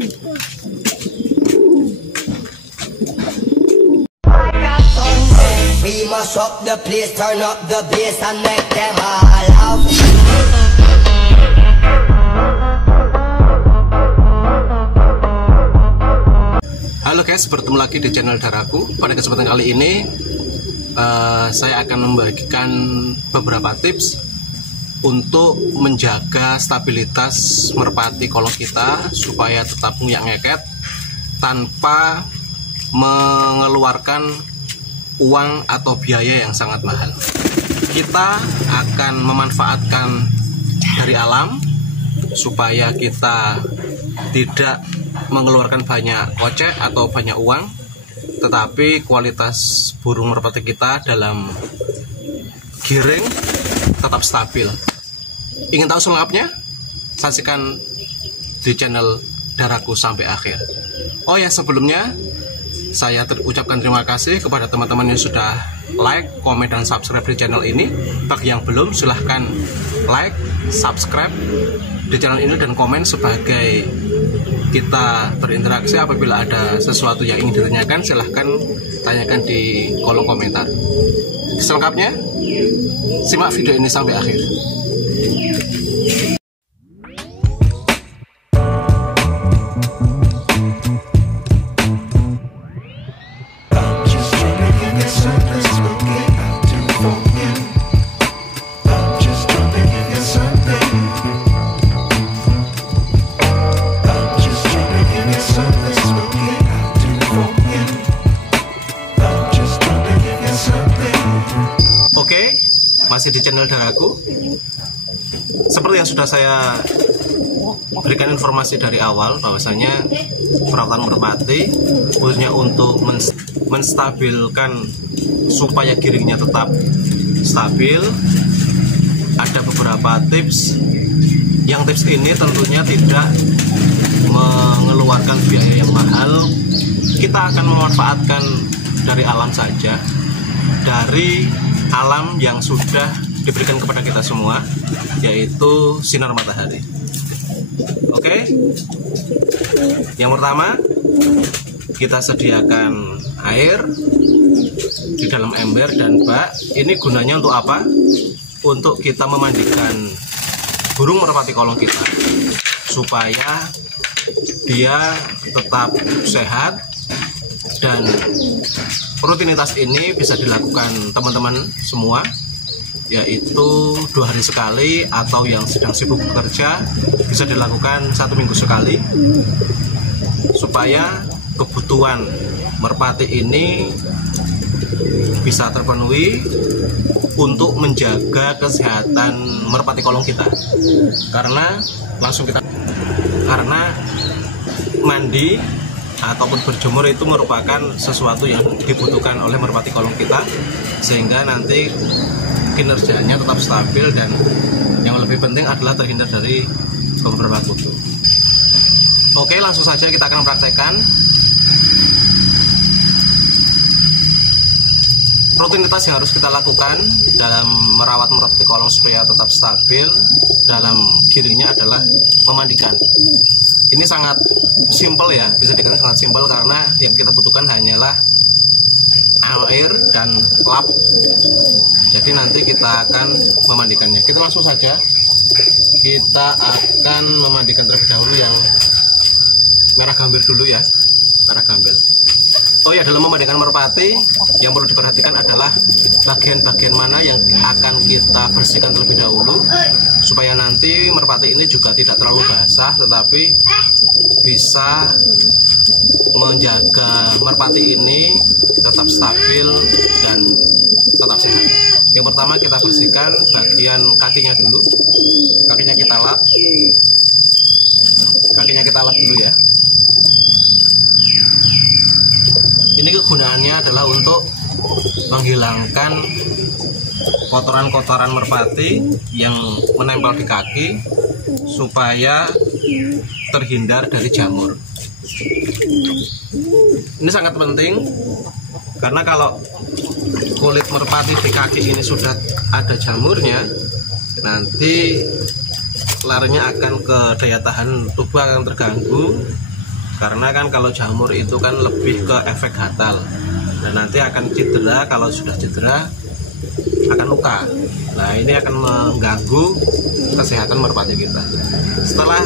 We must up the place, turn up the bass and make them all out. Halo guys, bertemu lagi di channel Daraku. Pada kesempatan kali ini saya akan membagikan beberapa tips untuk menjaga stabilitas merpati kolong kita supaya tetap nguyak ngeket tanpa mengeluarkan uang atau biaya yang sangat mahal. Kita akan memanfaatkan dari alam supaya kita tidak mengeluarkan banyak kocek atau banyak uang, tetapi kualitas burung merpati kita dalam giring tetap stabil. Ingin tahu selengkapnya? Saksikan di channel Daraku sampai akhir. Oh ya, sebelumnya saya ucapkan terima kasih kepada teman-teman yang sudah like, komen, dan subscribe di channel ini. Bagi yang belum, silahkan like, subscribe di channel ini dan komen sebagai kita berinteraksi. Apabila ada sesuatu yang ingin ditanyakan, silahkan tanyakan di kolom komentar. Selengkapnya, simak video ini sampai akhir. Oke, masih di channel Daraku. Seperti yang sudah saya berikan informasi dari awal, bahwasanya perawatan merpati khususnya untuk menstabilkan supaya giringnya tetap stabil, ada beberapa tips. Yang tips ini tentunya tidak mengeluarkan biaya yang mahal. Kita akan memanfaatkan dari alam saja, dari alam yang sudah diberikan kepada kita semua, yaitu sinar matahari. Oke, yang pertama kita sediakan air di dalam ember dan bak. Ini gunanya untuk apa? Untuk kita memandikan burung merpati kolong kita supaya dia tetap sehat. Dan rutinitas ini bisa dilakukan teman-teman semua, yaitu 2 hari sekali, atau yang sedang sibuk bekerja bisa dilakukan 1 minggu sekali, supaya kebutuhan merpati ini bisa terpenuhi untuk menjaga kesehatan merpati kolong kita. Karena mandi ataupun berjemur itu merupakan sesuatu yang dibutuhkan oleh merpati kolong kita, sehingga nanti kinerjanya tetap stabil dan yang lebih penting adalah terhindar dari beberapa kutu. Oke, langsung saja kita akan praktekkan. Rutinitas yang harus kita lakukan dalam merawat merpati kolong supaya tetap stabil dalam giringnya adalah memandikan. Ini sangat simpel ya, bisa dikatakan sangat simpel karena yang kita butuhkan hanyalah air dan lap. Jadi nanti kita akan memandikannya. Kita langsung saja, kita akan memandikan terlebih dahulu yang merah gambir dulu ya, merah gambir. Oh ya, dalam memandikan merpati yang perlu diperhatikan adalah bagian-bagian mana yang akan kita bersihkan terlebih dahulu, supaya nanti merpati ini juga tidak terlalu basah, tetapi bisa menjaga merpati ini tetap stabil dan tetap sehat. Yang pertama kita bersihkan bagian kakinya dulu. Kakinya kita lap dulu ya. Ini kegunaannya adalah untuk menghilangkan kotoran-kotoran merpati yang menempel di kaki supaya terhindar dari jamur. Ini sangat penting karena kalau kulit merpati di kaki ini sudah ada jamurnya, nanti larinya akan ke daya tahan tubuh akan terganggu Karena kan kalau jamur itu kan lebih ke efek gatal dan nanti akan cedera. Kalau sudah cedera akan luka. Nah, ini akan mengganggu kesehatan merpati kita. Setelah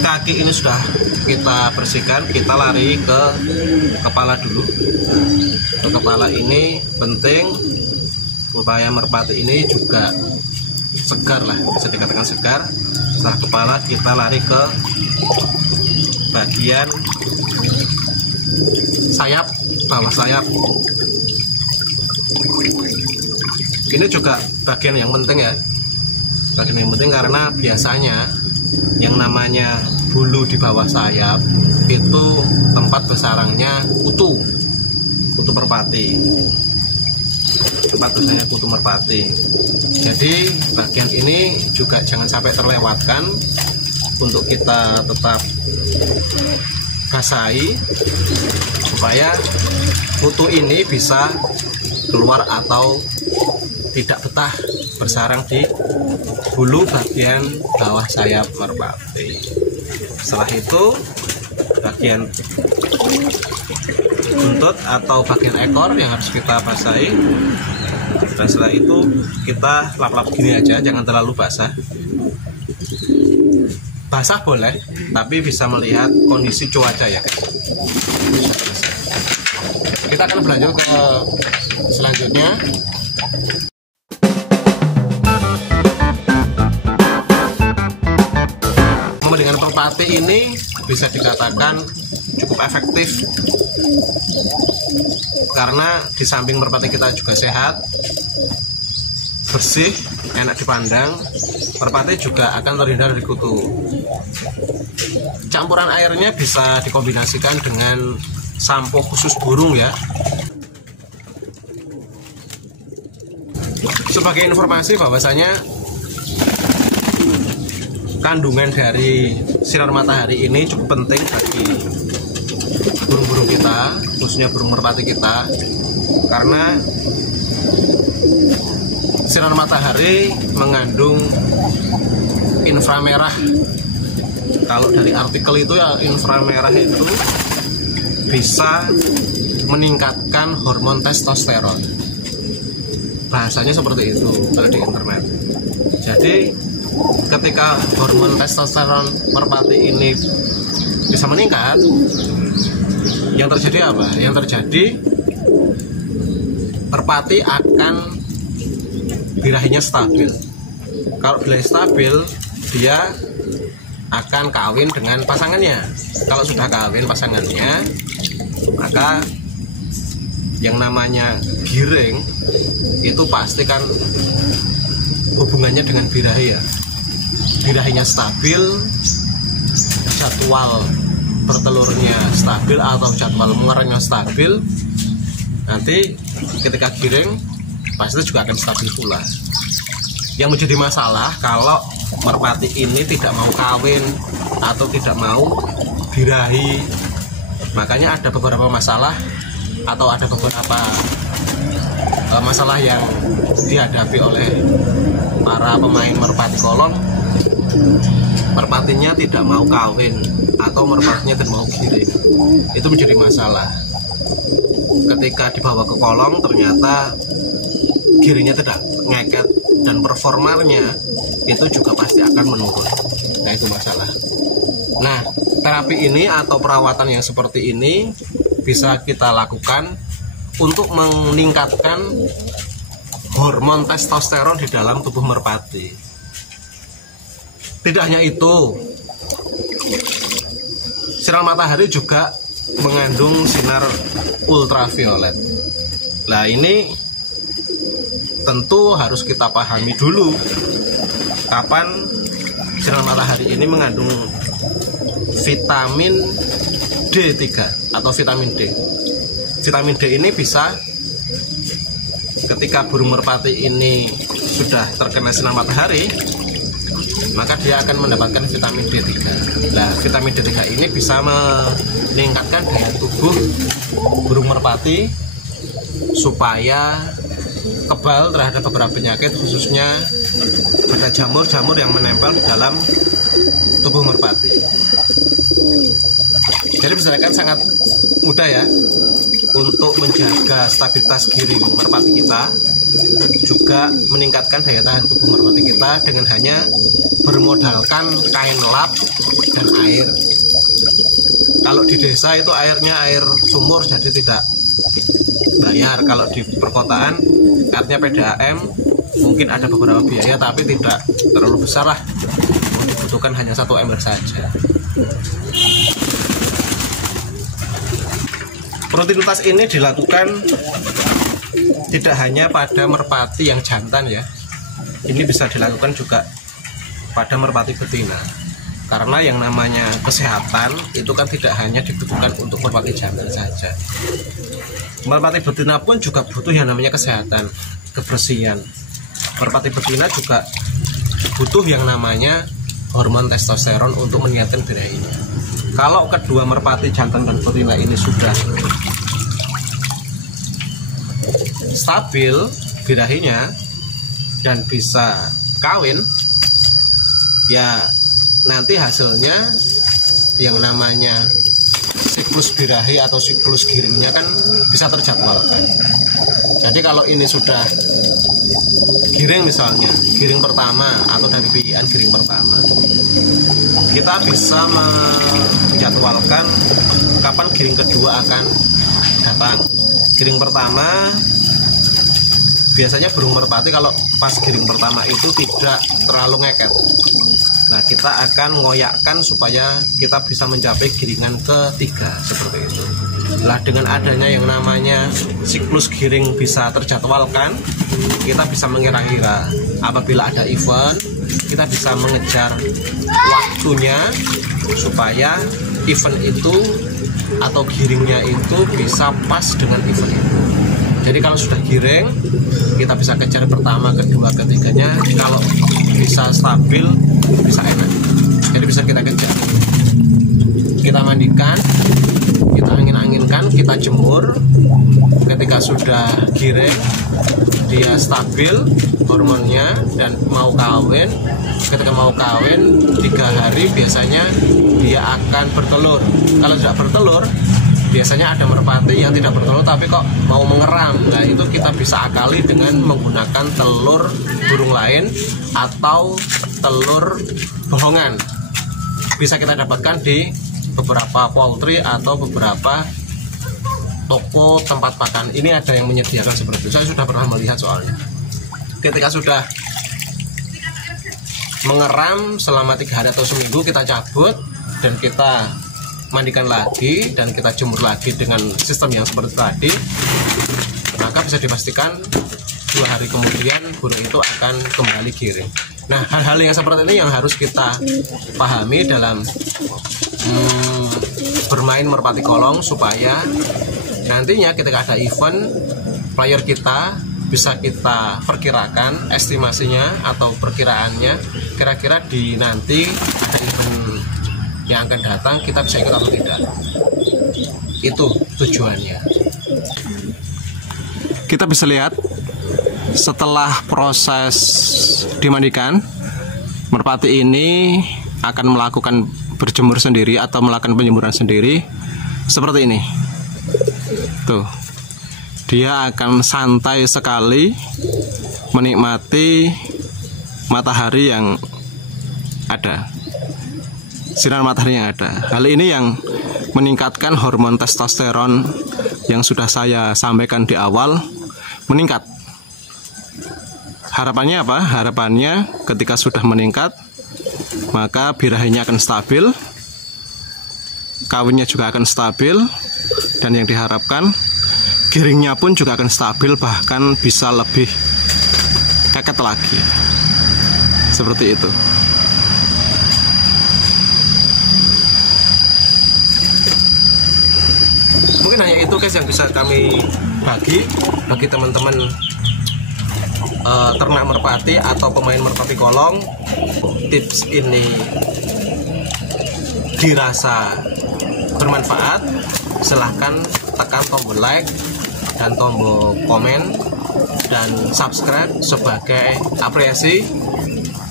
kaki ini sudah kita bersihkan, kita lari ke kepala dulu. Ke kepala ini penting supaya merpati ini juga segar lah, bisa dikatakan segar. Setelah kepala kita lari ke bagian sayap, bawah sayap. Ini juga bagian yang penting ya, bagian yang penting karena biasanya yang namanya bulu di bawah sayap itu tempat bersarangnya kutu merpati, tempat bersarangnya kutu merpati. Jadi bagian ini juga jangan sampai terlewatkan untuk kita tetap basahi supaya kutu ini bisa keluar atau tidak betah bersarang di bulu bagian bawah sayap merpati. Setelah itu bagian buntut atau bagian ekor yang harus kita basahi. Dan setelah itu kita lap-lap gini aja, jangan terlalu basah. Basah boleh, tapi bisa melihat kondisi cuaca ya. Kita akan berlanjut ke selanjutnya. Dengan merpati ini bisa dikatakan cukup efektif karena di samping merpati kita juga sehat, bersih, enak dipandang, merpati juga akan terhindar dari kutu. Campuran airnya bisa dikombinasikan dengan sampo khusus burung ya. Sebagai informasi bahwasanya kandungan dari sinar matahari ini cukup penting bagi burung-burung kita, khususnya burung merpati kita, karena sinar matahari mengandung inframerah. Kalau dari artikel itu ya, inframerah itu bisa meningkatkan hormon testosteron. Bahasanya seperti itu kalau di internet. Jadi ketika hormon testosteron merpati ini bisa meningkat, yang terjadi apa? Yang terjadi merpati akan birahinya stabil. Kalau birahi stabil, dia akan kawin dengan pasangannya. Kalau sudah kawin pasangannya, maka yang namanya giring itu pasti kan hubungannya dengan birahi ya. Birahinya stabil, jadwal bertelurnya stabil atau jadwal mengerangnya stabil, nanti ketika giring pasti juga akan stabil pula. Yang menjadi masalah kalau merpati ini tidak mau kawin atau tidak mau birahi, makanya ada beberapa masalah atau ada beberapa masalah yang dihadapi oleh para pemain merpati kolong. Merpatinya tidak mau kawin atau merpatinya tidak mau giring, itu menjadi masalah. Ketika dibawa ke kolong ternyata giringnya tidak ngeket dan performanya itu juga pasti akan menurun. Nah, itu masalah. Nah, terapi ini atau perawatan yang seperti ini bisa kita lakukan untuk meningkatkan hormon testosteron di dalam tubuh merpati. Tidak hanya itu, sinar matahari juga mengandung sinar ultraviolet. Nah, ini tentu harus kita pahami dulu kapan sinar matahari ini mengandung vitamin D3 atau vitamin D. Vitamin D ini bisa ketika burung merpati ini sudah terkena sinar matahari, maka dia akan mendapatkan vitamin D3. Nah, vitamin D3 ini bisa meningkatkan daya tubuh burung merpati supaya kebal terhadap beberapa penyakit, khususnya pada jamur-jamur yang menempel di dalam tubuh merpati. Jadi bisa dikatakan sangat mudah ya untuk menjaga stabilitas giring merpati kita, juga meningkatkan daya tahan tubuh merpati kita dengan hanya bermodalkan kain lap dan air. Kalau di desa itu airnya air sumur, jadi tidak bayar. Kalau di perkotaan airnya PDAM, mungkin ada beberapa biaya tapi tidak terlalu besar lah, dibutuhkan hanya 1 ember saja. Rutinitas ini dilakukan tidak hanya pada merpati yang jantan ya, ini bisa dilakukan juga pada merpati betina. Karena yang namanya kesehatan itu kan tidak hanya dibutuhkan untuk merpati jantan saja. Merpati betina pun juga butuh yang namanya kesehatan, kebersihan. Merpati betina juga butuh yang namanya hormon testosteron untuk meningkatkan birahinya. Kalau kedua merpati jantan dan betina ini sudah stabil birahinya dan bisa kawin, ya nanti hasilnya yang namanya siklus birahi atau siklus giringnya kan bisa terjadwalkan. Jadi kalau ini sudah giring misalnya, giring pertama atau dari piian giring pertama, kita bisa menjadwalkan kapan giring kedua akan datang. Giring pertama biasanya burung merpati kalau pas giring pertama itu tidak terlalu ngeket. Nah, kita akan ngoyakkan supaya kita bisa mencapai giringan ketiga seperti itu. Nah, dengan adanya yang namanya siklus giring bisa terjadwalkan, kita bisa mengira-ngira apabila ada event, kita bisa mengejar waktunya supaya event itu atau giringnya itu bisa pas dengan event itu. Jadi kalau sudah giring, kita bisa kejar pertama, kedua, ketiganya. Kalau bisa stabil, bisa enak. Jadi bisa kita kejar. Kita mandikan, kita angin-anginkan, kita jemur. Ketika sudah giring, dia stabil hormonnya dan mau kawin. Ketika mau kawin 3 hari biasanya dia akan bertelur. Kalau tidak bertelur, biasanya ada merpati yang tidak bertelur tapi kok mau mengeram. Nah, itu kita bisa akali dengan menggunakan telur burung lain atau telur bohongan. Bisa kita dapatkan di beberapa poultry atau beberapa toko tempat makan. Ini ada yang menyediakan seperti itu. Saya sudah pernah melihat soalnya. Ketika sudah mengeram selama 3 hari atau seminggu, kita cabut dan kita mandikan lagi dan kita jemur lagi dengan sistem yang seperti tadi, maka bisa dipastikan 2 hari kemudian burung itu akan kembali giring. Nah, hal-hal yang seperti ini yang harus kita pahami dalam bermain merpati kolong, supaya nantinya ketika ada event, player kita bisa kita perkirakan estimasinya atau perkiraannya, kira-kira di nanti ada event yang akan datang, kita bisa ikut atau tidak. Itu tujuannya. Kita bisa lihat setelah proses dimandikan, merpati ini akan melakukan berjemur sendiri atau melakukan penjemuran sendiri seperti ini. Tuh, dia akan santai sekali menikmati matahari yang ada, sinar matahari yang ada. Hal ini yang meningkatkan hormon testosteron yang sudah saya sampaikan di awal, meningkat. Harapannya apa? Harapannya ketika sudah meningkat, maka birahinya akan stabil, kawinnya juga akan stabil, dan yang diharapkan giringnya pun juga akan stabil, bahkan bisa lebih keket lagi. Seperti itu. Mungkin hanya itu guys yang bisa kami bagi teman-teman ternak merpati atau pemain merpati kolong. Tips ini dirasa bermanfaat, silahkan tekan tombol like dan tombol komen dan subscribe sebagai apresiasi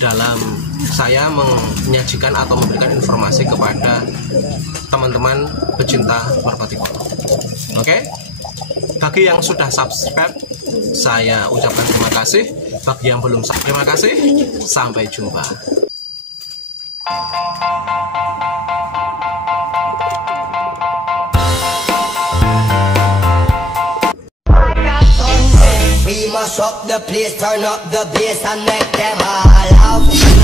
dalam saya menyajikan atau memberikan informasi kepada teman-teman pecinta merpati polo. Oke? Bagi yang sudah subscribe, saya ucapkan terima kasih. Bagi yang belum, terima kasih. Sampai jumpa. We must up the place, turn up the bass and make them all out.